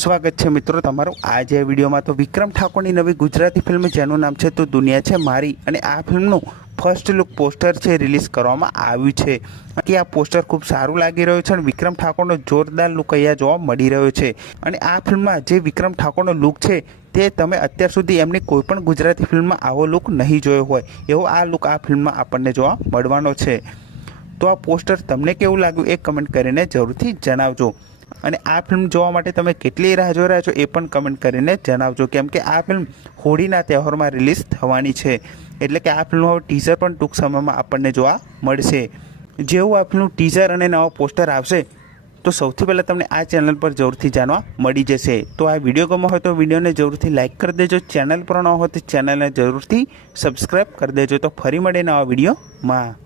સ્વાગત છે મિત્રો તમારું આજે આ વિડીયોમાં। તો વિક્રમ ઠાકોરની નવી ગુજરાતી ફિલ્મ જેનું નામ છે તો દુનિયા છે મારી, અને આ ફિલ્મનું ફર્સ્ટ લુક પોસ્ટર છે રિલીઝ કરવામાં આવ્યું છે કે આ પોસ્ટર ખૂબ સારું લાગી રહ્યું છે અને વિક્રમ ઠાકોરનો જોરદાર લુક અહીંયા જોવા મળી રહ્યો છે। અને આ ફિલ્મમાં જે વિક્રમ ઠાકોરનો લુક છે તે તમે અત્યાર સુધી એમની કોઈપણ ગુજરાતી ફિલ્મમાં આવો લુક નહીં જોયો હોય, એવો આ લુક આ ફિલ્મમાં આપણને જોવા મળવાનો છે। તો આ પોસ્ટર તમને કેવું લાગ્યું એ કમેન્ટ કરીને જરૂરથી જણાવજો, અને આ ફિલ્મ જોવા માટે તમે કેટલી રાહ જોઈ રહ્યા છો એ પણ કમેન્ટ કરીને જણાવજો, કેમ કે આ ફિલ્મ હોળીના તહેવારમાં રિલીઝ થવાની છે, એટલે કે આ ફિલ્મનો ટીઝર પણ ટૂંક સમયમાં આપણને જોવા મળશે। જેવું આ ફિલ્મનું ટીઝર અને નવા પોસ્ટર આવશે તો સૌથી પહેલાં તમને આ ચેનલ પર જરૂરથી જાણવા મળી જશે। તો આ વિડીયો ગમ્યો હોય તો વિડીયોને જરૂરથી લાઇક કરી દેજો, ચેનલ પર ન હોય તો ચેનલને જરૂરથી સબસ્ક્રાઈબ કરી દેજો। તો ફરી મળે નવા વિડીયોમાં।